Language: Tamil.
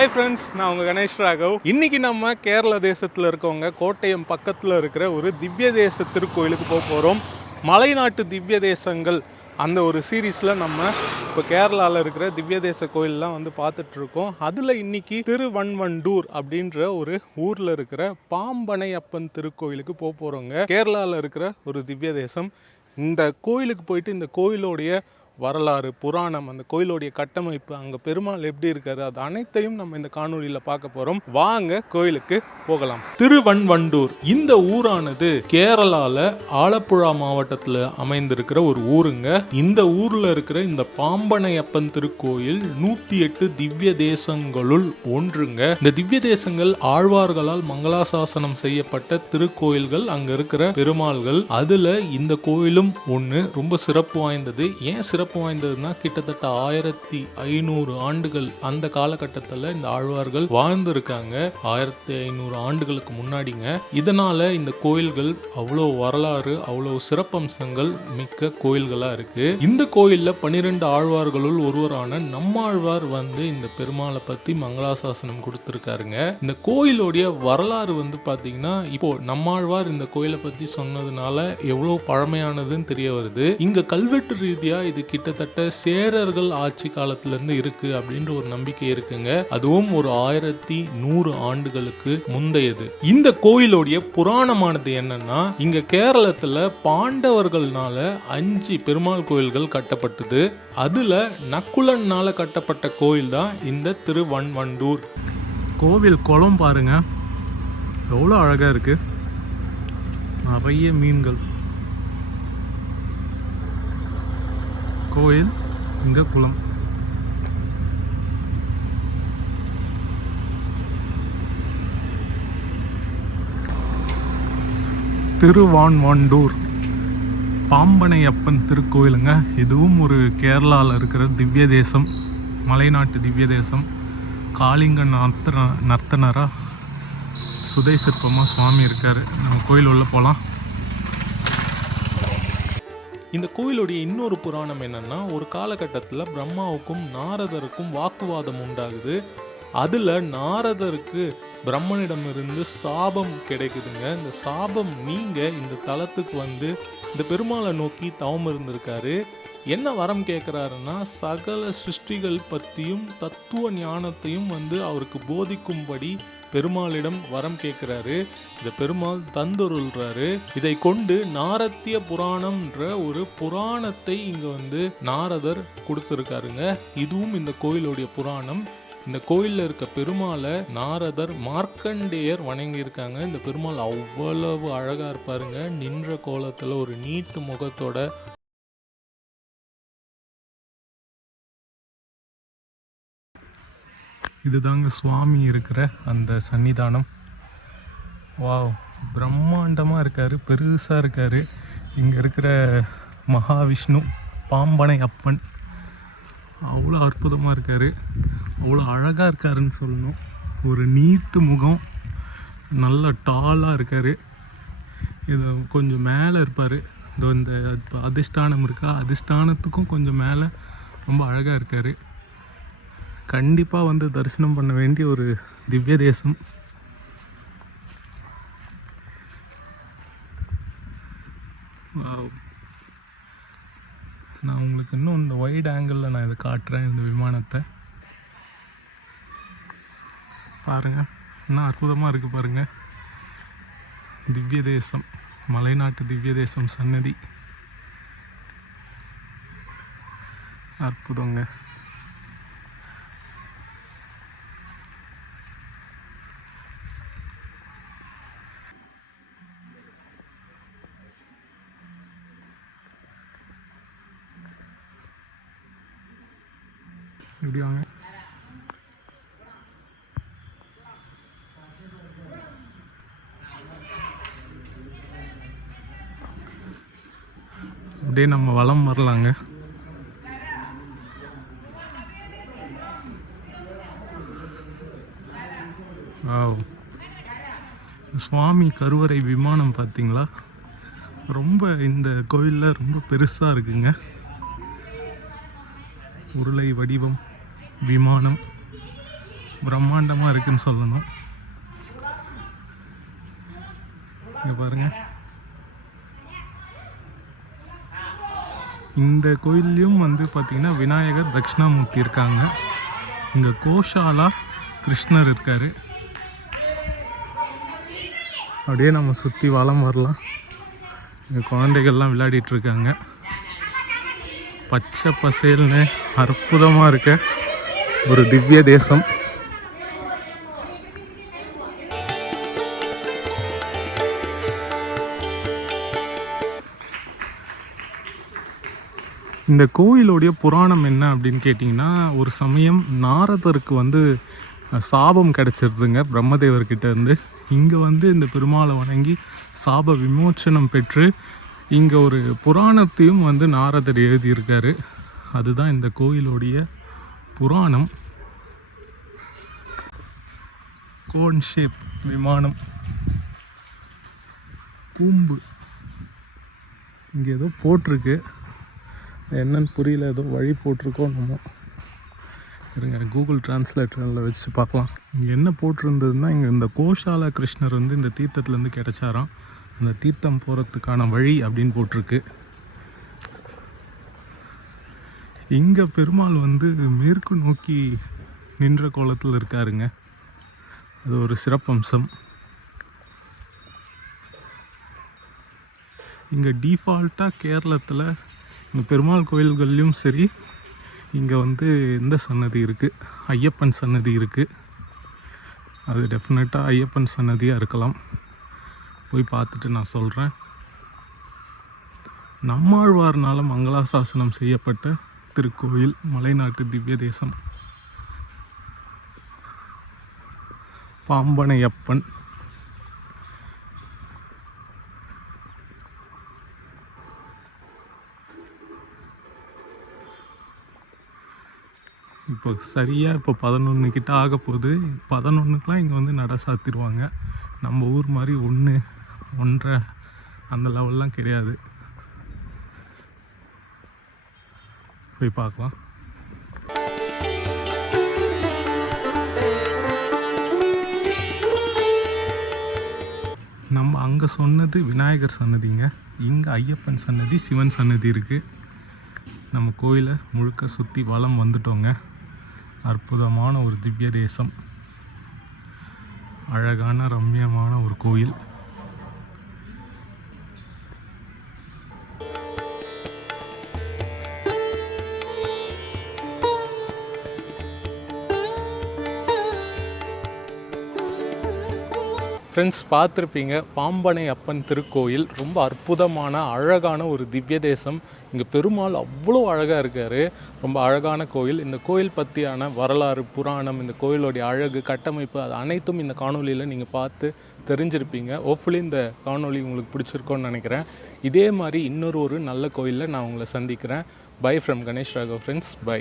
ஹாய் ஃப்ரெண்ட்ஸ் நான் உங்கள் கணேஷ் ராகவ். இன்னைக்கு நம்ம கேரள தேசத்தில் இருக்கவங்க கோட்டயம் பக்கத்தில் இருக்கிற ஒரு திவ்ய தேச திருக்கோயிலுக்கு போக போகிறோம் மலைநாட்டு திவ்ய தேசங்கள் அந்த ஒரு சீரீஸில் நம்ம இப்போ கேரளாவில் இருக்கிற திவ்ய தேச கோயிலெலாம் வந்து பார்த்துட்ருக்கோம் அதில் இன்னைக்கு திருவன்வண்டூர் அப்படின்ற ஒரு ஊரில் இருக்கிற பாம்பனை அப்பன் திருக்கோயிலுக்கு போக போகிறோங்க கேரளாவில் இருக்கிற ஒரு திவ்ய தேசம். இந்த கோயிலுக்கு போயிட்டு இந்த கோயிலோடைய வரலாறு புராணம் அந்த கோயிலுடைய கட்டமைப்பு அங்கே பெருமாள் எப்படி இருக்காரு அது அனைத்தையும் நம்ம இந்த காணொளியில் பார்க்க போகிறோம் வாங்க கோயிலுக்கு போகலாம். திருவன்வண்டூர் இந்த ஊரானது கேரளால ஆலப்புழா மாவட்டத்தில் அமைந்திருக்கிற ஒரு ஊருங்க. இந்த ஊர்ல இருக்கிற இந்த பாம்பனையப்பன் திருக்கோயில் நூத்தி எட்டு திவ்ய தேசங்களுள் ஒன்றுங்க. இந்த திவ்ய தேசங்கள் ஆழ்வார்களால் மங்களாசாசனம் செய்யப்பட்ட திருக்கோயில்கள் அங்க இருக்கிற பெருமாள்கள். அதுல இந்த கோயிலும் ஒன்று ரொம்ப சிறப்பு வாய்ந்தது. ஏன் சிறப்பு வாய்ந்ததுன்னா கிட்டத்தட்ட ஆயிரத்தி ஐநூறு ஆண்டுகள் அந்த காலகட்டத்தில் இந்த ஆழ்வார்கள் வாழ்ந்திருக்காங்க. ஆயிரத்தி ஐநூறு ஆண்டுகளுக்கு முன்னாடிங்க. இதனால இந்த கோயில்கள் அவ்வளோ வரலாறு அவ்வளோ சிறப்பம்சங்கள் மிக்க கோயில்களா இருக்கு. இந்த கோயில்ல பன்னிரெண்டு ஆழ்வார்களுள் ஒருவரான நம்மாழ்வார் வந்து இந்த பெருமாளை பத்தி மங்களாசாசனம் கொடுத்துருக்காருங்க. இந்த கோயிலுடைய வரலாறு வந்து பாத்தீங்கன்னா இப்போ நம்மாழ்வார் இந்த கோயிலை பத்தி சொன்னதுனால எவ்வளவு பழமையானதுன்னு தெரிய வருது. இங்க கல்வெட்டு ரீதியா இது கிட்டத்தட்ட சேரர்கள் ஆட்சி காலத்துலேருந்து இருக்கு அப்படின்ற ஒரு நம்பிக்கை இருக்குங்க. அதுவும் ஒரு ஆயிரத்தி நூறு ஆண்டுகளுக்கு முந்தையது. இந்த கோயிலுடைய புராணமானது என்னன்னா இங்க கேரளத்துல பாண்டவர்கள்னால அஞ்சு பெருமாள் கோயில்கள் கட்டப்பட்டது. அதுல நக்குலன்னால கட்டப்பட்ட கோயில் தான் இந்த திருவன்வண்டூர். கோவில் குளம் பாருங்க. எவ்வளோ அழகாக இருக்கு. நிறைய மீன்கள். கோயில் இங்கே குளம். திருவான்வண்டூர் பாம்பனையப்பன் திருக்கோயிலுங்க. இதுவும் ஒரு கேரளாவில் இருக்கிற திவ்ய தேசம் மலைநாட்டு திவ்ய தேசம். காளிங்க நர்த்தன நர்த்தனரா சுதை சிற்பமாக சுவாமி இருக்கார். நம்ம கோயில் உள்ளே போகலாம் இந்த கோயிலுடைய இன்னொரு புராணம் என்னன்னா ஒரு காலகட்டத்தில் பிரம்மாவுக்கும் நாரதருக்கும் வாக்குவாதம் உண்டாகுது. அதில் நாரதருக்கு பிரம்மனிடமிருந்து சாபம் கிடைக்குதுங்க. இந்த சாபம் நீங்க இந்த தலத்துக்கு வந்து இந்த பெருமாளை நோக்கி தவம் இருந்திருக்காரு என்ன வரம் கேட்குறாருன்னா சகல சிருஷ்டிகள் பற்றியும் தத்துவ ஞானத்தையும் வந்து அவருக்கு போதிக்கும்படி பெருமாளிடம் வரம் கேட்குறாரு இந்த பெருமாள் தந்தொருள்றாரு. இதை கொண்டு நாரத்திய புராணம்ன்ற ஒரு புராணத்தை இங்கே வந்து நாரதர் கொடுத்துருக்காருங்க. இதுவும் இந்த கோயிலுடைய புராணம். இந்த கோயில்ல இருக்க பெருமாளை நாரதர் மார்க்கண்டேயர் வணங்கியிருக்காங்க. இந்த பெருமாள் அவ்வளவு அழகாக இருப்பாருங்க. நின்ற கோலத்தில் ஒரு நீட்டு முகத்தோட இதுதாங்க சுவாமி இருக்கிற அந்த சன்னிதானம். வாவ் பிரம்மாண்டமாக இருக்கார் பெருசாக இருக்கார். இங்கே இருக்கிற மகாவிஷ்ணு பாம்பனை அப்பன் அவ்வளோ அற்புதமாக இருக்கார். அவ்வளோ அழகாக இருக்காருன்னு சொல்லணும். ஒரு நீட்டு முகம் நல்ல டாலாக இருக்கார். இது கொஞ்சம் மேலே இருப்பார். இந்த இப்போ அதிஷ்டானம் இருக்கா? அதிஷ்டானத்துக்கும் கொஞ்சம் மேலே ரொம்ப அழகாக இருக்கார். கண்டிப்பாக வந்து தரிசனம் பண்ண வேண்டிய ஒரு திவ்ய தேசம். நான் உங்களுக்கு இன்னும் இந்த ஒயிட் ஆங்கிளில் நான் இதை காட்டுறேன் இந்த விமானத்தை. பாருங்கள் இன்னும் அற்புதமாக இருக்குது பாருங்க. திவ்ய தேசம் மலைநாட்டு திவ்ய தேசம் சன்னதி. அற்புதங்க. இப்படி வாங்க அப்படியே நம்ம வலம் வரலாங்க. சுவாமி கருவறை விமானம் பார்த்தீங்களா? ரொம்ப இந்த கோயிலில் ரொம்ப பெருசாக இருக்குங்க. உருளை வடிவம். விமானம். பிரம்மாண்டமாக இருக்குன்னு சொல்லணும். இங்கே பாருங்க. இந்த கோயில்லையும் வந்து பார்த்திங்கன்னா விநாயகர் தட்சிணாமூர்த்தி இருக்காங்க. இங்கே கோஷாலா கிருஷ்ணர் இருக்கார். அப்படியே நம்ம சுற்றி வளம் வரலாம். இங்கே குழந்தைகள்லாம் விளையாடிட்டு இருக்காங்க. பச்சை பசேல்னு அற்புதமாக இருக்க. ஒரு திவ்ய தேசம். இந்த கோயிலுடைய புராணம் என்ன அப்படின்னு கேட்டிங்கன்னா ஒரு சமயம் நாரதருக்கு வந்து சாபம் கிடச்சிருதுங்க. பிரம்மதேவர்கிட்ட இருந்து. இங்கே வந்து இந்த பெருமாளை வணங்கி சாப விமோச்சனம் பெற்று இங்கே ஒரு புராணத்தையும் வந்து நாரதர் எழுதியிருக்காரு. அதுதான் இந்த கோயிலுடைய புராணம். கோன் ஷேப் விமானம். கூம்பு. இங்கே ஏதோ போட்டிருக்கு. என்னன்னு புரியல ஏதோ வழி போட்டிருக்கோம் நம்ம இருங்க கூகுள் டிரான்ஸ்லேட்டரில் வச்சு பார்க்கலாம். இங்கே என்ன போட்டிருந்ததுன்னா இங்கே இந்த கோஷால கிருஷ்ணர் வந்து இந்த தீர்த்தத்துலேருந்து கிடைச்சாராம். அந்த தீர்த்தம் போகிறதுக்கான வழி அப்படின்னு போட்டிருக்கு. இங்கே பெருமாள் வந்து மேற்கு நோக்கி நின்ற கோலத்தில் இருக்காருங்க. அது ஒரு சிறப்பம்சம். இங்கே டிஃபால்ட்டாக கேரளத்தில் இங்கே பெருமாள் கோயில்கள்லையும் சரி இங்கே வந்து இந்த சன்னதி இருக்குது ஐயப்பன் சன்னதி இருக்குது அது டெஃபினட்டாக ஐயப்பன் சன்னதியாக இருக்கலாம். போய் பார்த்துட்டு நான் சொல்கிறேன் நம்மாழ்வார்னால மங்களாசாசனம் செய்யப்பட்ட திருக்கோயில் மலைநாட்டு திவ்ய தேசம். பாம்பனையப்பன். இப்போ சரியாக இப்போ பதினொன்று கிட்ட ஆக போகுது. பதினொன்றுக்கெலாம் இங்கே வந்து நட சாத்திடுவாங்க நம்ம ஊர் மாதிரி ஒன்று ஒன்றரை அந்த லெவல்லாம் கிடையாது. போய் பார்க்கலாம். நம்ம அங்கே சொன்னது விநாயகர் சன்னதிங்க. இங்கே ஐயப்பன் சன்னதி சிவன் சன்னதி இருக்குது நம்ம கோயிலை முழுக்க சுற்றி வளம் வந்துட்டோங்க. அற்புதமான ஒரு திவ்ய தேசம். அழகான ரம்மியமான ஒரு கோயில். ஃப்ரெண்ட்ஸ் பார்த்துருப்பீங்க பாம்பனை அப்பன் திருக்கோயில். ரொம்ப அற்புதமான அழகான ஒரு திவ்ய தேசம். இங்கே பெருமாள் அவ்வளோ அழகாக இருக்கார். ரொம்ப அழகான கோயில். இந்த கோயில் பற்றியான வரலாறு புராணம் இந்த கோயிலோடைய அழகு கட்டமைப்பு அது அனைத்தும் இந்த காணொலியில் நீங்கள் பார்த்து தெரிஞ்சிருப்பீங்க. ஹோப்ஃபுல்லி இந்த காணொலி உங்களுக்கு பிடிச்சிருக்கோன்னு நினைக்கிறேன். இதே மாதிரி இன்னொரு ஒரு நல்ல கோயிலில் நான் உங்களை சந்திக்கிறேன். Bye from Ganesh Raghav friends bye